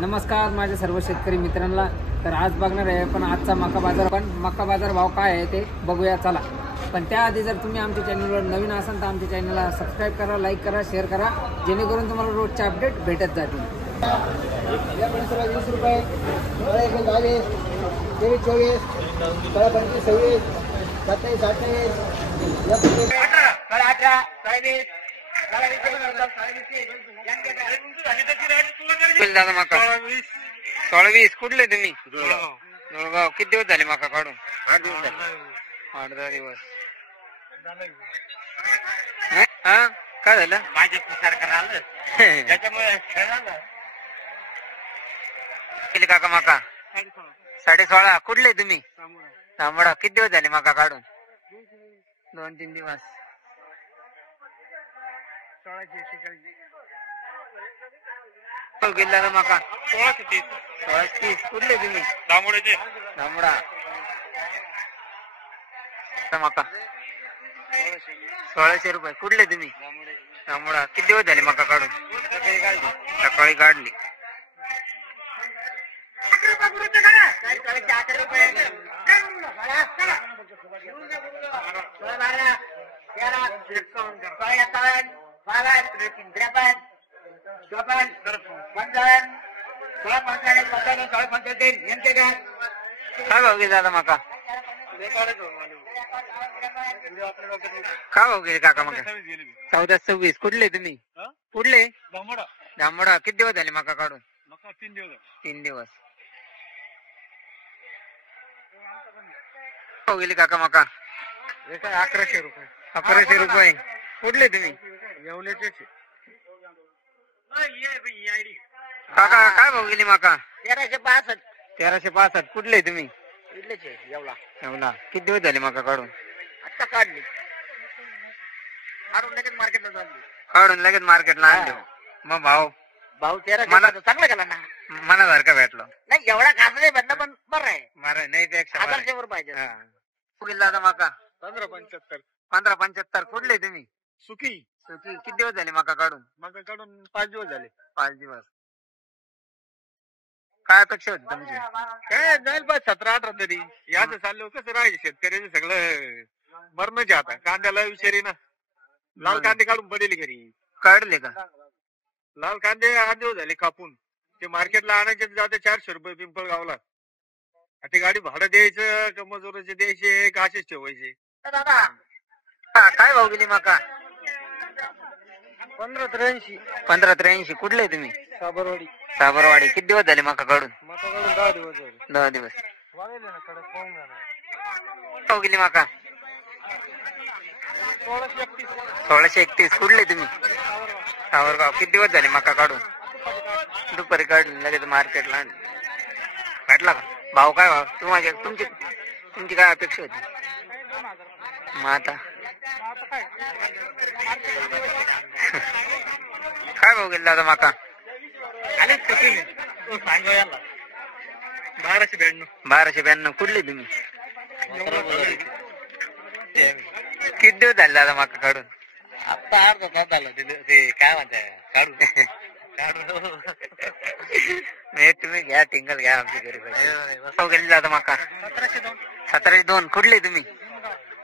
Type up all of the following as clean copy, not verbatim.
नमस्कार माझ्या सर्व शेतकरी मित्रांना। तर आज बघणार आहे पण आजचा मका बाजार भाव काय आहे ते बघूया चला। पण त्याआधी जर तुम्ही आमच्या चॅनलवर नवीन असाल तर आमच्या चॅनलला सबस्क्राइब करा, लाईक करा, शेअर करा, जेणेकरून तुम्हाला रोजचे अपडेट भेटत जातील। 20 रुपये 22 23 24 25 26 27 28 दादा मका 16-20 कुठले तुम्ही? नळगाव। किती दिवस झाले मका काढून? 8 दिवस झाले। 8-10 दिवस। हा काय झालं? भाजप सरकार आलं त्याच्यामुळे किती काका मका? 16.5। कुठले तुम्ही? तांबडा। किती दिवस झाले मका काढून? 2-3 दिवस। 16 गेला मका 16-30 कुठले तुम्ही? दामोड्याचे तांबडा मका 1600 रुपये। कुठले तुम्ही? तांबडा। किती दिवस झाले मका काढून? सकाळी काढली। काय भाव गेला दादा मका? काय भाव गेले काका मका? 14-26 कुठले तुम्ही? कुठले? दामोडा। किती दिवस झाले मका काढून? 3 दिवस। भाव गेले काका मका? 1100 रुपये 1100 रुपये। कुठले तुम्ही? येवल्याचे काका काय भाव गेली मका? 1362 1365 कुठले तुम्ही? इथलेचे येवला एवढा। किती दिवस झाले मका काढून? आता काढली काढून लगेच मार्केटला चालली काढून लगेच मार्केटला आणले। मग भाव भाऊ 13 चांगला गेला ना मनासारखा भेटलो नाही एवढा खास नाही भेटला पण बरं आहे बरं नाही पेक्षा 1000 वर पाहिजे दादा मका 1575 1575 कुठले तुम्ही? सुकी सुकी। किती दिवस झाले मका काढून? मका काढून 5 दिवस झाले 5 दिवस। काय अपेक्षा होती तुमची? काय जाईल पाच 17-18 तरी याच चाललं कसं राहायचं शेतकऱ्याचं सगळं मरणच आता कांद्याला विचारी ना लाल कांदे काढून पडेल घरी काढले का? लाल कांदे 8 दिवस झाले कापून ते मार्केटला आणायचे जाते 400 रुपये पिंपळगावला ते गाडी भाडं द्यायचं का मजुराचे द्यायचे का असेच ठेवायचे काय भाव गेली मका? 1583 1583 कुठले तुम्ही? साबरवाडी साबरवाडी। किती दिवस झाले मका काढून? मका काढून 10 दिवस झाले 10 दिवस। वाढेल ना कडक पाहून घ्या भाव गेली मका? 1631 कुठले तुम्ही? सावरगाव। किती दिवस झाले मका काढून? दुपारी काढून लगेच मार्केटला आणली। भेटला का भाव? काय भाव तुमची काय अपेक्षा होती? मग आता काय भाव गेला दादा मका? 1292 कुठले तुम्ही? किती दिवस झाले दादा मका काढून? आता अर्धा तास झाला ते काय म्हणताय काढून नाही तुम्ही घ्या टिंगल घ्या आमच्या घरी भाव गेली दादा मका? 1702 कुठले तुम्ही?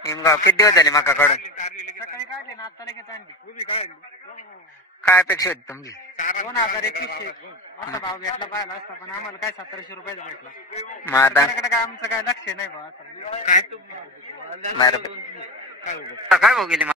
निमगाव। किती दिवस झाले मका काढून? काय अपेक्षा होती तुमची? 2021 असा भाव भेटला पाहिला असता पण आम्हाला काय 1700 रुपयाचा भेटला मग आता काय आमचं काय लक्ष नाही भाव काय भाव गेली?